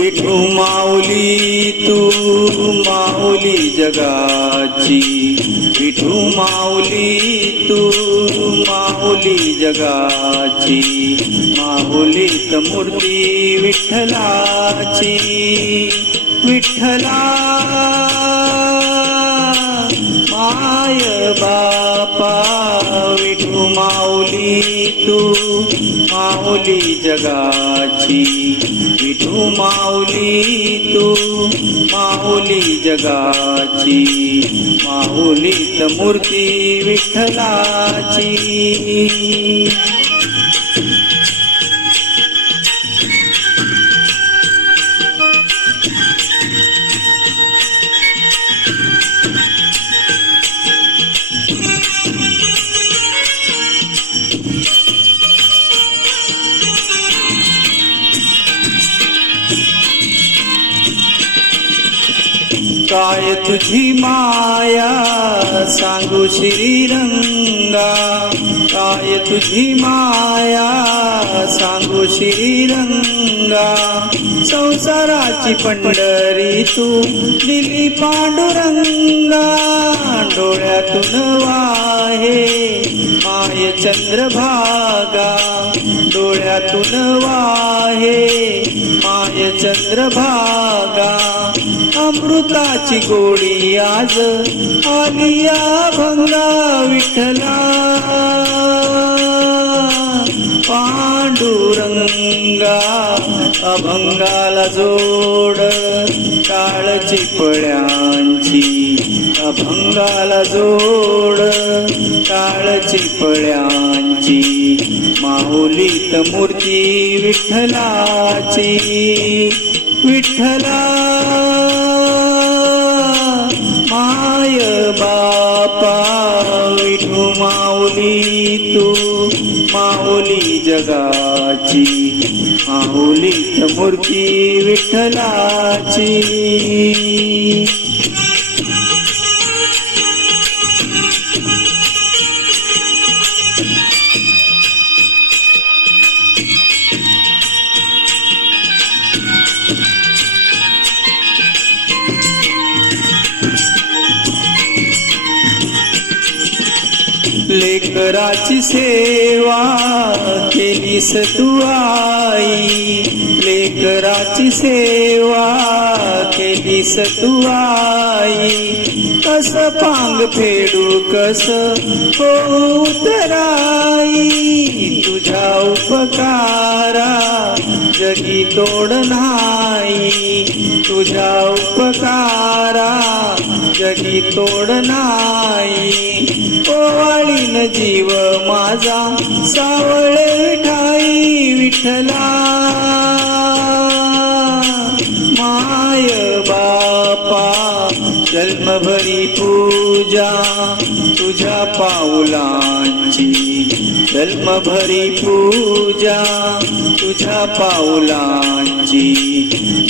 विठू माऊली तू माऊली जगाची, विठू माऊली तू माऊली जगाची, माऊलीत मूर्ती विठ्ठलाची. विठ्ठला माय बापा, विठू माऊली तू माऊली जगाची, विठू माऊली तू माऊली जगाची, माऊलीत मूर्ती विठ्ठलाची. काय तुझी माया सांगू श्रीरंगा, काय तुझी माया सांगू श्रीरंगा. संसाराची पंढरी तू दिली पांडुरंगा, डोळ्यातून वाहे माय चंद्रभागा, डोळ्यातून वाहे माय चंद्रभागा. अमृताची गोडी आज आलिया भंगा, विठ्ठला पांडुरंगा. अभंगाला जोड काळची पळ्यांची, अभंगाला जोड काळची पळ्यांची, माऊलीत मूर्ती विठ्ठलाची. विठ्ठला माय बापा, विठू माऊली तू माऊली जगाची, माऊलीत मूर्ती विठ्ठलाची. लेकराची सेवा केलीस तू आई, लेकराची सेवा केलीस तू आई. कस पांग फेडू कस होऊ तराई, तुझ्या उपकारा जगी तोड नाही, तुझ्या उपकारा जगी तोड नाही. ओवाळीन जीव माझा सावळे विठाई, विठ्ठला माय बापा. जन्मभरी पूजा तुझ्या पाऊलांची, जन्मभरी पूजा तुझ्या पाऊलांची,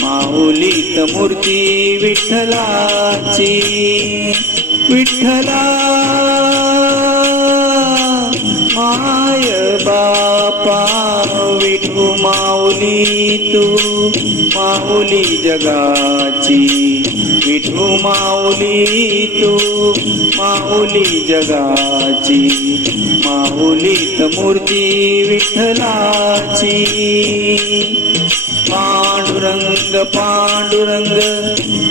माऊलीत मूर्ती विठ्ठलाची. विठ्ठला माय बापा, विठू माऊली तू माऊली जगाची, विठू माऊली तू माऊली जगाची, माऊलीत मूर्ती विठ्ठलाची. पांडुरंग पांडुरंग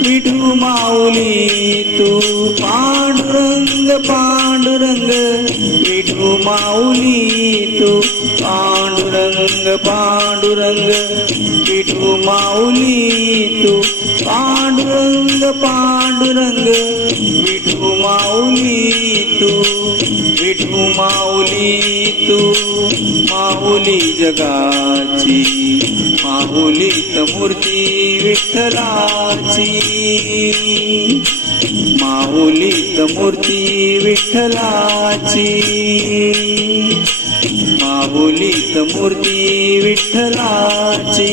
विठू माऊली तू, पांडुरंग पांडुरंग विठू माऊली तू, पांडुरंग पांडुरंग विठू माऊली तू, पांडुरंग पांडुरंग विठू माऊली तू, विठू माऊली तू माऊली जगाची, माऊलीत मूर्ती विठ्ठलाची, माऊलीत मूर्ती विठ्ठलाची, माऊलीत मूर्ती विठ्ठलाची.